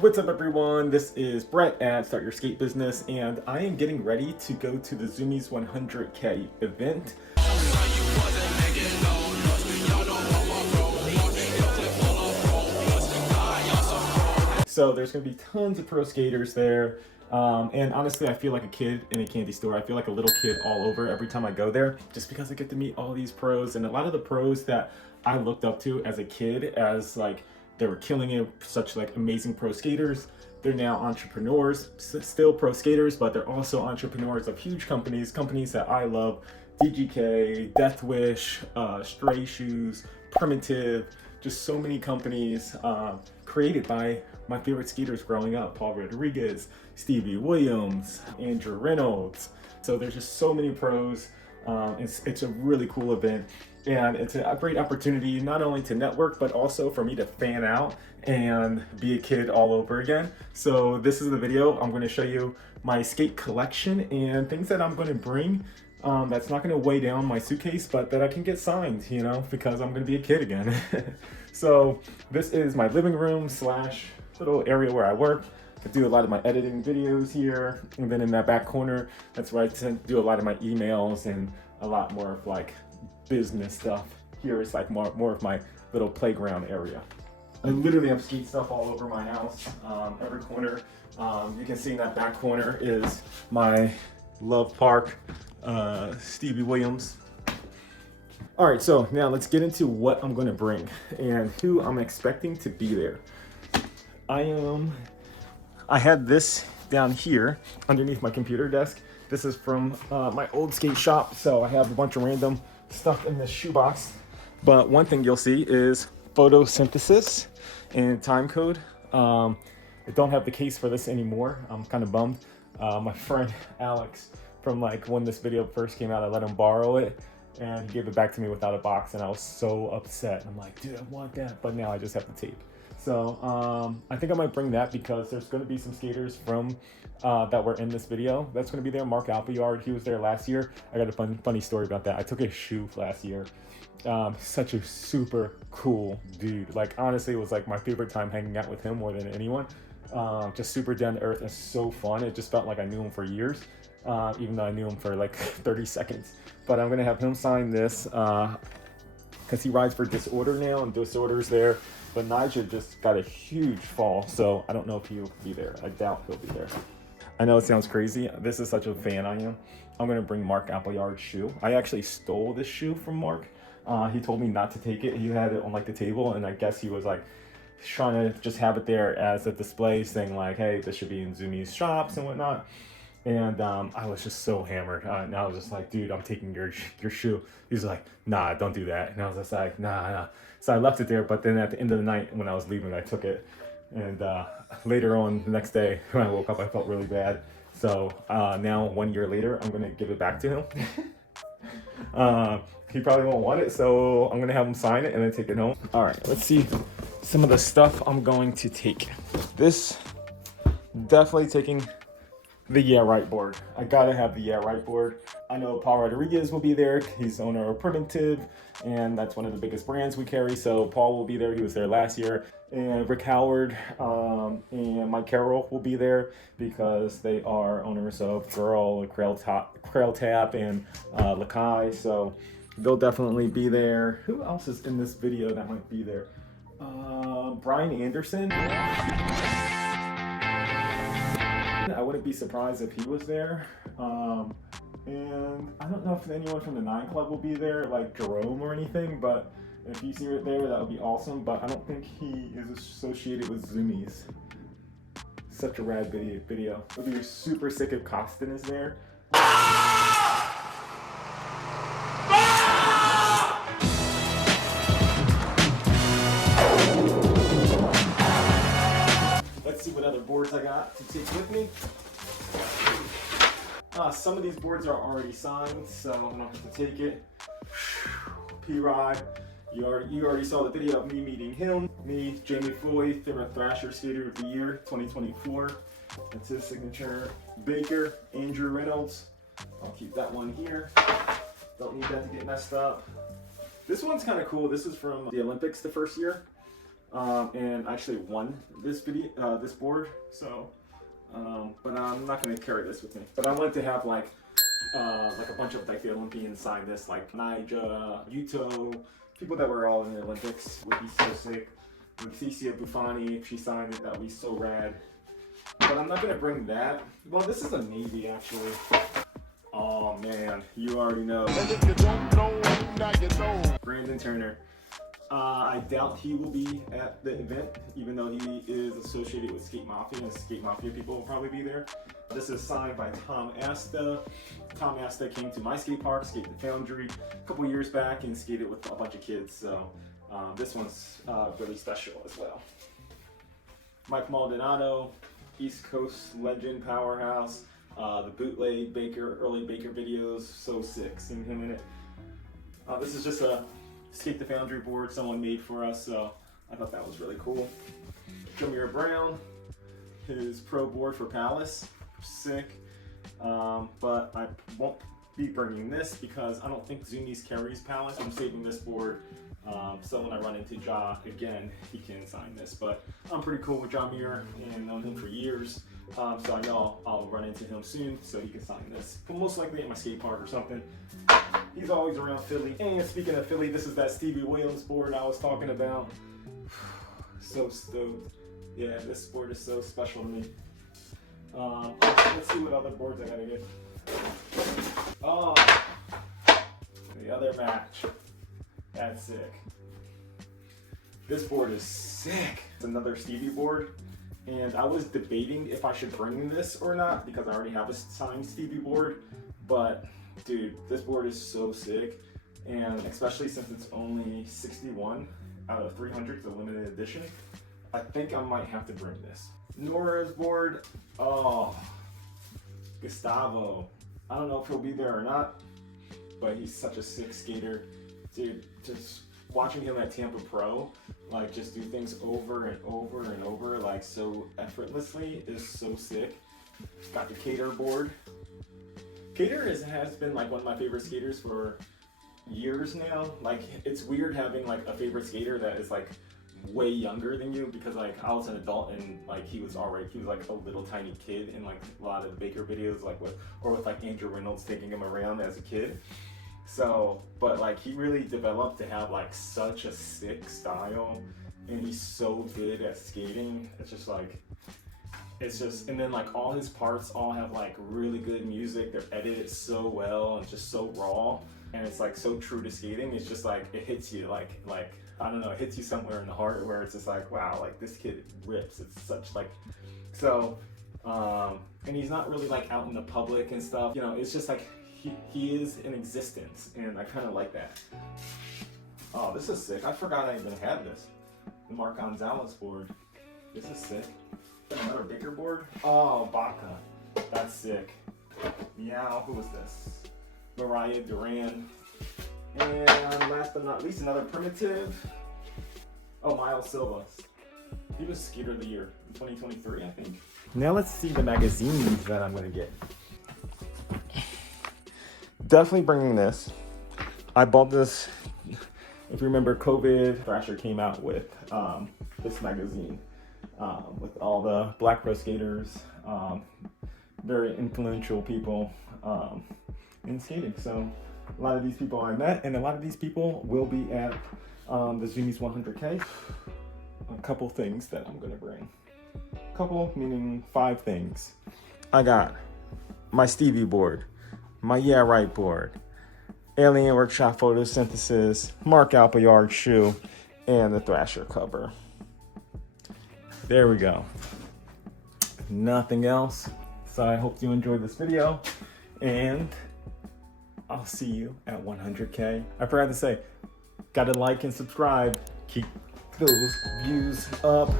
What's up everyone, this is Brett at Start Your Skate Business, and I am getting ready to go to the Zumiez 100K event. So there's going to be tons of pro skaters there, and honestly I feel like a kid in a candy store. I feel like a little kid all over every time I go there, just because I get to meet all these pros, and a lot of the pros that I looked up to as a kid as like they were killing it, such like amazing pro skaters. They're now entrepreneurs, still pro skaters, but they're also entrepreneurs of huge companies that I love. DGK, Death Wish, Stray Shoes, Primitive, just so many companies created by my favorite skaters growing up. Paul Rodriguez, Stevie Williams, Andrew Reynolds. So there's just so many pros. It's a really cool event, and it's a great opportunity not only to network but also for me to fan out and be a kid all over again. So this is the video. I'm going to show you my skate collection and things that I'm going to bring that's not going to weigh down my suitcase, but that I can get signed, you know, because I'm going to be a kid again. So this is my living room slash little area where I work. I do a lot of my editing videos here, and then in that back corner, that's where I tend to do a lot of my emails and a lot more of like business stuff. Here is like more of my little playground area. I literally have skate stuff all over my house, every corner. You can see in that back corner is my Love Park, Stevie Williams. All right, so now let's get into what I'm gonna bring and who I'm expecting to be there. I had this down here underneath my computer desk. This is from my old skate shop, so I have a bunch of random stuff in this shoebox. But one thing you'll see is photosynthesis and time code. I don't have the case for this anymore. I'm kind of bummed. My friend Alex, from like when this video first came out, I let him borrow it, and he gave it back to me without a box, and I was so upset. I'm like, dude, I want that, but now I just have the tape. So I think I might bring that because there's going to be some skaters from that were in this video that's going to be there. Mark Appleyard, he was there last year. I got a funny story about that. I took his shoe last year. Such a super cool dude. Like honestly, it was like my favorite time hanging out with him more than anyone. Just super down to earth and so fun. It just felt like I knew him for years, even though I knew him for like 30 seconds. But I'm going to have him sign this because he rides for Disorder now, and Disorder's there. But Nigel just got a huge fall, so I don't know if he'll be there. I doubt he'll be there. I know it sounds crazy. This is such a fan I am. I'm going to bring Mark Appleyard's shoe. I actually stole this shoe from Mark. He told me not to take it. He had it on like the table, and I guess he was like trying to just have it there as a display, saying like, hey, this should be in Zumiez shops and whatnot. And I was just so hammered, and I was just like, dude, I'm taking your shoe. He's like, nah, don't do that. And I was just like, nah. So I left it there, but then at the end of the night when I was leaving, I took it. And later on the next day when I woke up, I felt really bad. So now 1 year later, I'm gonna give it back to him. He probably won't want it, so I'm gonna have him sign it and then take it home. All right, let's see some of the stuff I'm going to take. This, definitely taking the Yeah Right board. I gotta have the Yeah Right board. I know Paul Rodriguez will be there. He's owner of Primitive, and that's one of the biggest brands we carry. So Paul will be there. He was there last year. And Rick Howard and Mike Carroll will be there because they are owners of Girl, Krail Tap, and Lakai. So they'll definitely be there. Who else is in this video that might be there? Brian Anderson. I wouldn't be surprised if he was there. And I don't know if anyone from the 9 Club will be there, like Jerome or anything, but if he's here there, that would be awesome. But I don't think he is associated with Zumiez. Such a rad video. It would be super sick if Costin is there. Let's see what other boards I got to take with me. Some of these boards are already signed, so I don't have to take it. P-Rod, you already saw the video of me meeting him. Me, Jamie Floyd, Thrasher Skater of the Year 2024. That's his signature. Baker, Andrew Reynolds. I'll keep that one here. Don't need that to get messed up. This one's kind of cool. This is from the Olympics the first year. and I actually won this this board. So, but I'm not gonna carry this with me. But I wanted to have like a bunch of like the Olympians sign this, like Naija, Yuto, people that were all in the Olympics would be so sick. With Cecilia Buffoni, if she signed it, that would be so rad. But I'm not gonna bring that. Well, this is a Navy actually. Oh man, you already know. And if you don't know, now you know. Brandon Turner. I doubt he will be at the event, even though he is associated with Skate Mafia, and Skate Mafia people will probably be there. This is signed by Tom Asta. Tom Asta came to my skate park, Skate the Foundry, a couple years back and skated with a bunch of kids. So this one's really special as well. Mike Maldonado, East Coast legend, powerhouse. The bootleg Baker, early Baker videos, so sick, seeing him in it. This is just a Skate the Foundry board someone made for us, so I thought that was really cool. Jameer Brown, his pro board for Palace, sick. But I won't be bringing this because I don't think Zumiez carries Palace. I'm saving this board, so when I run into Ja again, he can sign this. But I'm pretty cool with Jameer and known him for years. So I know I'll run into him soon so he can sign this. But most likely at my skate park or something. He's always around Philly. And speaking of Philly, this is that Stevie Williams board I was talking about. So stoked. Yeah, this board is so special to me. Let's see what other boards I gotta get. Oh, the other match. That's sick. This board is sick. It's another Stevie board. And I was debating if I should bring this or not because I already have a signed Stevie board. But dude, this board is so sick. And especially since it's only 61 out of 300, it's a limited edition. I think I might have to bring this. Nora's board, oh, Gustavo. I don't know if he'll be there or not, but he's such a sick skater. Dude, just watching him at Tampa Pro, like just do things over and over and over, like so effortlessly is so sick. Got the Cater board. Cater has been like one of my favorite skaters for years now. Like it's weird having like a favorite skater that is like way younger than you because like I was an adult and like he was like a little tiny kid in like a lot of the Baker videos, like with like Andrew Reynolds taking him around as a kid. So, but like he really developed to have like such a sick style and he's so good at skating. It's just, and then like all his parts all have like really good music. They're edited so well and just so raw. And it's like so true to skating. It's just like, it hits you like, I don't know, it hits you somewhere in the heart where it's just like, wow, like this kid rips. It's such like, so, and he's not really like out in the public and stuff. You know, it's just like, he is in existence and I kind of like that. Oh, this is sick. I forgot I even had this. The Mark Gonzalez board. This is sick. Another Baker board. Oh, Baca. That's sick. Meow. Who was this? Mariah Duran. And last but not least, another primitive. Oh, Miles Silva. He was Skater of the Year in 2023, I think. Now let's see the magazines that I'm going to get. Definitely bringing this. I bought this, if you remember COVID, Thrasher came out with this magazine with all the black pro skaters, very influential people in skating. So a lot of these people I met, and a lot of these people will be at the Zumiez 100K. A couple things that I'm gonna bring. Couple meaning 5 things. I got my Stevie board, my Yeah Right board, Alien Workshop Photosynthesis, Mark Appleyard shoe, and the Thrasher cover. There we go. Nothing else. So I hope you enjoyed this video, and I'll see you at 100K. I forgot to say, gotta like and subscribe. Keep those views up.